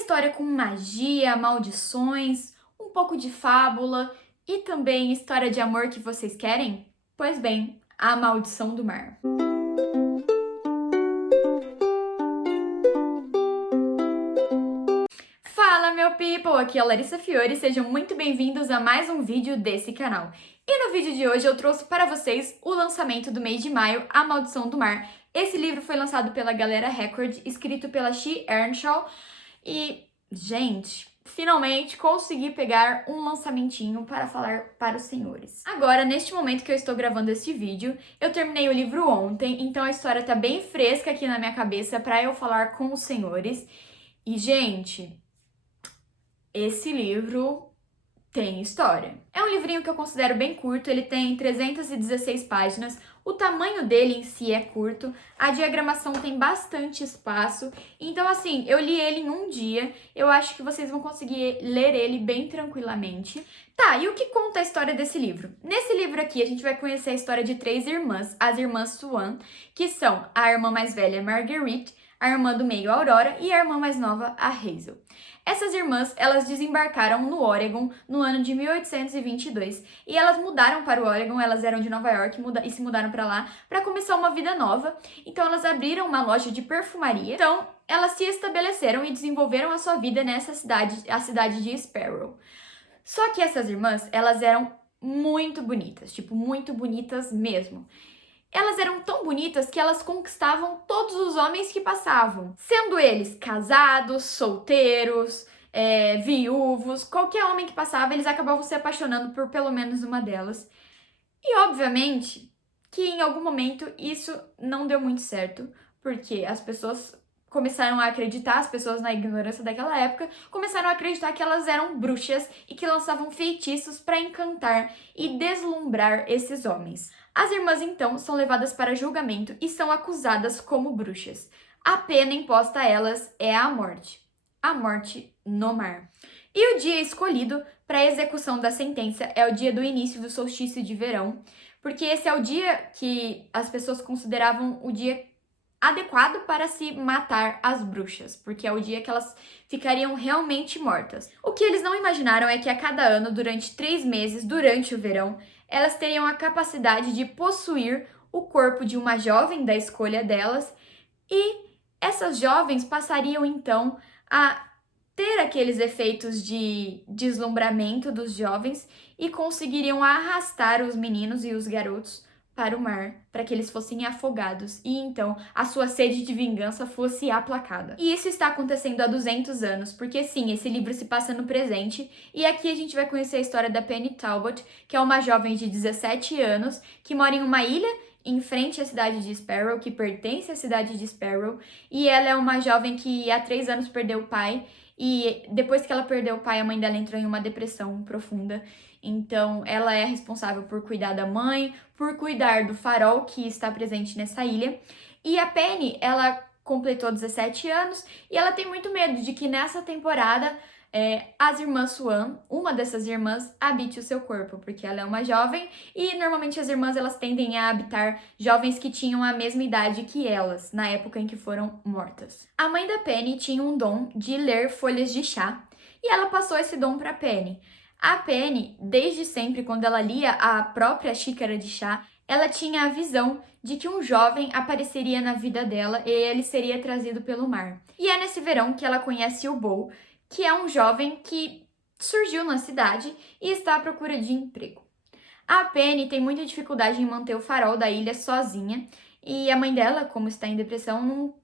história com magia, maldições, um pouco de fábula e também história de amor que vocês querem? Pois bem, A Maldição do Mar. Fala, meu people! Aqui é a Larissa Fiore, sejam muito bem-vindos a mais um vídeo desse canal. E no vídeo de hoje eu trouxe para vocês o lançamento do mês de maio, A Maldição do Mar. Esse livro foi lançado pela Galera Record, escrito pela She Earnshaw. E, gente, finalmente consegui pegar um lançamentinho para falar para os senhores. Agora, neste momento que eu estou gravando este vídeo, eu terminei o livro ontem, então a história tá bem fresca aqui na minha cabeça para eu falar com os senhores. E, gente, esse livro tem história. É um livrinho que eu considero bem curto, ele tem 316 páginas, o tamanho dele em si é curto, a diagramação tem bastante espaço, então assim, eu li ele em um dia, eu acho que vocês vão conseguir ler ele bem tranquilamente. Tá, e o que conta a história desse livro? Nesse livro aqui a gente vai conhecer a história de 3 irmãs, as irmãs Swan, que são a irmã mais velha Marguerite, a irmã do meio Aurora e a irmã mais nova a Hazel. Essas irmãs, elas desembarcaram no Oregon no ano de 1822 e elas mudaram para o Oregon, elas eram de Nova York e se mudaram para lá para começar uma vida nova. Então elas abriram uma loja de perfumaria. Então elas se estabeleceram e desenvolveram a sua vida nessa cidade, a cidade de Sparrow. Só que essas irmãs, elas eram muito bonitas, tipo muito bonitas mesmo. Elas eram tão bonitas que elas conquistavam todos os homens que passavam, sendo eles casados, solteiros, viúvos, qualquer homem que passava, eles acabavam se apaixonando por pelo menos uma delas. E obviamente que em algum momento isso não deu muito certo, porque as pessoas começaram a acreditar, as pessoas na ignorância daquela época, começaram a acreditar que elas eram bruxas e que lançavam feitiços para encantar e deslumbrar esses homens. As irmãs, então, são levadas para julgamento e são acusadas como bruxas. A pena imposta a elas é a morte no mar. E o dia escolhido para a execução da sentença é o dia do início do solstício de verão, porque esse é o dia que as pessoas consideravam o dia adequado para se matar as bruxas, porque é o dia que elas ficariam realmente mortas. O que eles não imaginaram é que a cada ano, durante 3 meses, durante o verão, elas teriam a capacidade de possuir o corpo de uma jovem da escolha delas e essas jovens passariam então a ter aqueles efeitos de deslumbramento dos jovens e conseguiriam arrastar os meninos e os garotos para o mar, para que eles fossem afogados e então a sua sede de vingança fosse aplacada. E isso está acontecendo há 200 anos, porque sim, esse livro se passa no presente e aqui a gente vai conhecer a história da Penny Talbot, que é uma jovem de 17 anos que mora em uma ilha em frente à cidade de Sparrow, que pertence à cidade de Sparrow, e ela é uma jovem que há 3 anos perdeu o pai e depois que ela perdeu o pai, a mãe dela entrou em uma depressão profunda. Então, ela é responsável por cuidar da mãe, por cuidar do farol que está presente nessa ilha. E a Penny, ela completou 17 anos e ela tem muito medo de que nessa temporada as irmãs Swan, uma dessas irmãs, habite o seu corpo, porque ela é uma jovem e normalmente as irmãs elas tendem a habitar jovens que tinham a mesma idade que elas, na época em que foram mortas. A mãe da Penny tinha um dom de ler folhas de chá e ela passou esse dom para Penny. A Penny, desde sempre, quando ela lia a própria xícara de chá, ela tinha a visão de que um jovem apareceria na vida dela e ele seria trazido pelo mar. E é nesse verão que ela conhece o Bo, que é um jovem que surgiu na cidade e está à procura de emprego. A Penny tem muita dificuldade em manter o farol da ilha sozinha e a mãe dela, como está em depressão,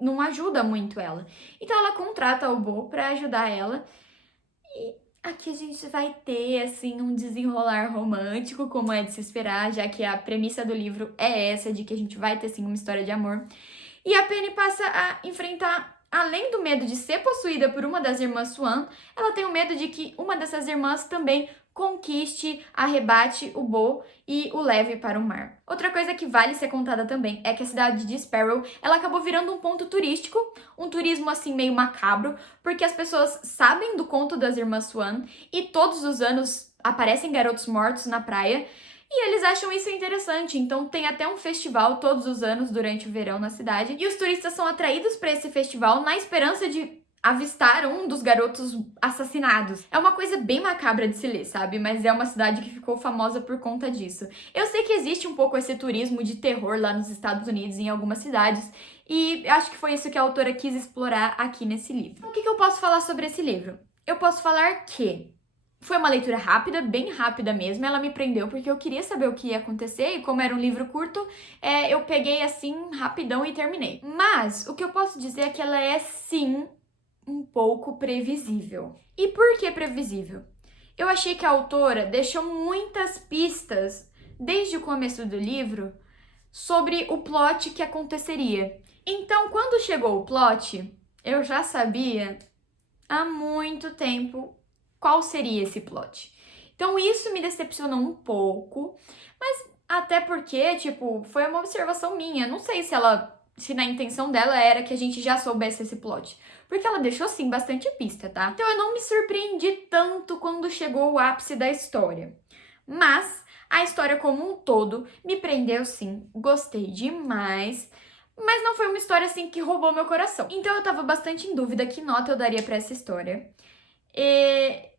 não ajuda muito ela. Então ela contrata o Bo para ajudar ela e aqui a gente vai ter, assim, um desenrolar romântico, como é de se esperar, já que a premissa do livro é essa, de que a gente vai ter, sim, uma história de amor. E a Penny passa a enfrentar, além do medo de ser possuída por uma das irmãs Swan, ela tem o medo de que uma dessas irmãs também conquiste, arrebate o Bo e o leve para o mar. Outra coisa que vale ser contada também é que a cidade de Sparrow, ela acabou virando um ponto turístico, um turismo assim meio macabro, porque as pessoas sabem do conto das irmãs Swan e todos os anos aparecem garotos mortos na praia e eles acham isso interessante, então tem até um festival todos os anos durante o verão na cidade e os turistas são atraídos para esse festival na esperança de avistaram um dos garotos assassinados. É uma coisa bem macabra de se ler, sabe? Mas é uma cidade que ficou famosa por conta disso. Eu sei que existe um pouco esse turismo de terror lá nos Estados Unidos, em algumas cidades, e acho que foi isso que a autora quis explorar aqui nesse livro. O que eu posso falar sobre esse livro? Eu posso falar que foi uma leitura rápida, bem rápida mesmo. Ela me prendeu porque eu queria saber o que ia acontecer e como era um livro curto, eu peguei assim rapidão e terminei. Mas o que eu posso dizer é que ela é sim um pouco previsível. E por que previsível? Eu achei que a autora deixou muitas pistas desde o começo do livro sobre o plot que aconteceria. Então, quando chegou o plot, eu já sabia há muito tempo qual seria esse plot. Então isso me decepcionou um pouco, mas até porque, tipo, foi uma observação minha. Não sei se na intenção dela era que a gente já soubesse esse plot. Porque ela deixou, sim, bastante pista, tá? Então eu não me surpreendi tanto quando chegou o ápice da história. Mas a história como um todo me prendeu, sim. Gostei demais. Mas não foi uma história, assim, que roubou meu coração. Então eu tava bastante em dúvida que nota eu daria pra essa história.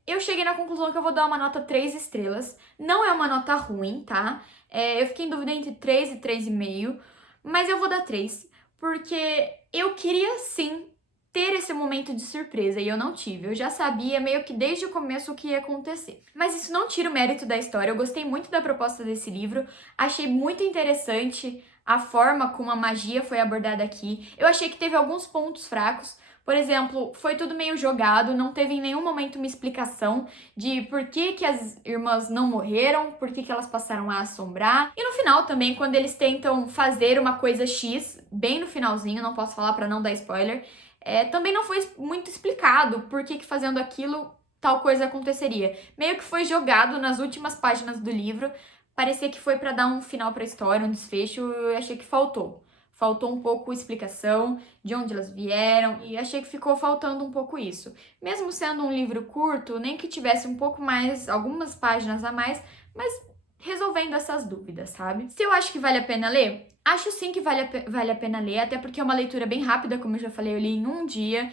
Eu cheguei na conclusão que eu vou dar uma nota 3 estrelas. Não é uma nota ruim, tá? Eu fiquei em dúvida entre 3 e 3,5, mas eu vou dar 3, porque eu queria sim ter esse momento de surpresa e eu não tive. Eu já sabia meio que desde o começo o que ia acontecer. Mas isso não tira o mérito da história. Eu gostei muito da proposta desse livro, achei muito interessante a forma como a magia foi abordada aqui. Eu achei que teve alguns pontos fracos. Por exemplo, foi tudo meio jogado, não teve em nenhum momento uma explicação de por que as irmãs não morreram, por que elas passaram a assombrar. E no final também, quando eles tentam fazer uma coisa X, bem no finalzinho, não posso falar pra não dar spoiler, também não foi muito explicado por que fazendo aquilo tal coisa aconteceria. Meio que foi jogado nas últimas páginas do livro, parecia que foi pra dar um final pra história, um desfecho, eu achei que faltou. Faltou um pouco explicação de onde elas vieram e achei que ficou faltando um pouco isso. Mesmo sendo um livro curto, nem que tivesse um pouco mais, algumas páginas a mais, mas resolvendo essas dúvidas, sabe? Se eu acho que vale a pena ler? Acho sim que vale a pena ler, até porque é uma leitura bem rápida, como eu já falei, eu li em um dia.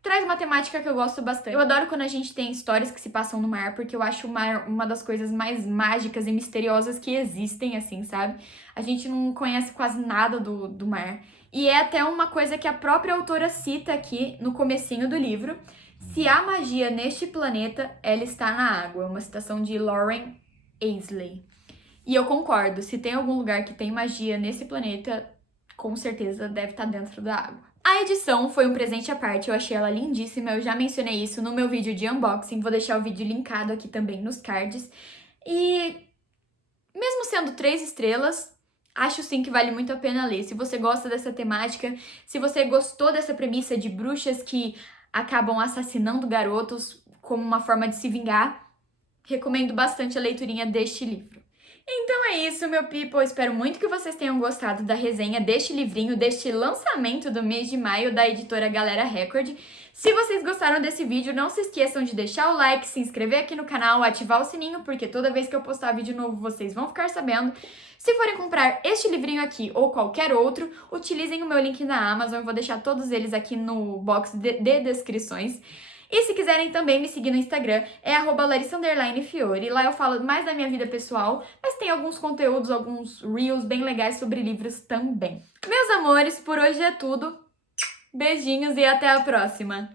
Traz uma temática que eu gosto bastante. Eu adoro quando a gente tem histórias que se passam no mar, porque eu acho o mar uma das coisas mais mágicas e misteriosas que existem, assim, sabe? A gente não conhece quase nada do mar. E é até uma coisa que a própria autora cita aqui no comecinho do livro. Se há magia neste planeta, ela está na água. Uma citação de Lauren Aisley. E eu concordo, se tem algum lugar que tem magia nesse planeta, com certeza deve estar dentro da água. A edição foi um presente à parte, eu achei ela lindíssima, eu já mencionei isso no meu vídeo de unboxing, vou deixar o vídeo linkado aqui também nos cards. E mesmo sendo 3 estrelas, acho sim que vale muito a pena ler. Se você gosta dessa temática, se você gostou dessa premissa de bruxas que acabam assassinando garotos como uma forma de se vingar, recomendo bastante a leiturinha deste livro. Então é isso, meu people. Espero muito que vocês tenham gostado da resenha deste livrinho, deste lançamento do mês de maio da editora Galera Record. Se vocês gostaram desse vídeo, não se esqueçam de deixar o like, se inscrever aqui no canal, ativar o sininho, porque toda vez que eu postar vídeo novo, vocês vão ficar sabendo. Se forem comprar este livrinho aqui ou qualquer outro, utilizem o meu link na Amazon, eu vou deixar todos eles aqui no box de descrições. E se quiserem também me seguir no Instagram, é @larissa_fiore. Lá eu falo mais da minha vida pessoal, mas tem alguns conteúdos, alguns reels bem legais sobre livros também. Meus amores, por hoje é tudo. Beijinhos e até a próxima!